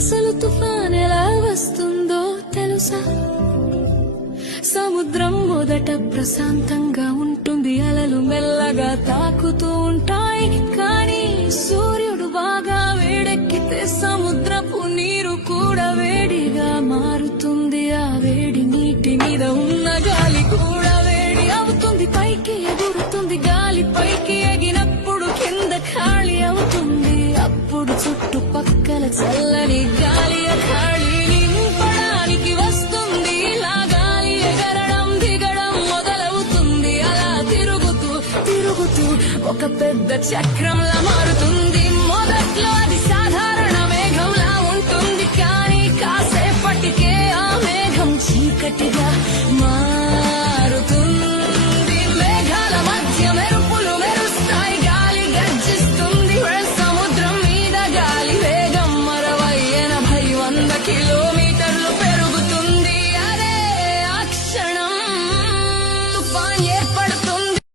అసలు తుఫాన్ ఎలా వస్తుందో తెలుసా? సముద్రం మొదట ప్రశాంతంగా ఉంటుంది, అలలు మెల్లగా తాకుతూ ఉంటాయి. కానీ సూర్యుడు బాగా వేడెక్కితే సముద్రపు నీరు కూడా వేడిగా మారుతుంది. ఆ వేడి నీటి మీద ఉన్న గాలి కూడా వేడి అవుతుంది, పైకి ఎగురుతుంది. గాలి పైకి ఎగినప్పుడు కింద ఖాళీ అవుతుంది. అప్పుడు చుట్టుపక్కల చల్లని గాలి ఖాళీ నింపడానికి వస్తుంది. ఇలా గాలి ఎగరడం దిగడం మొదలవుతుంది. అలా తిరుగుతూ తిరుగుతూ ఒక పెద్ద చక్రంలా మారుతుంది.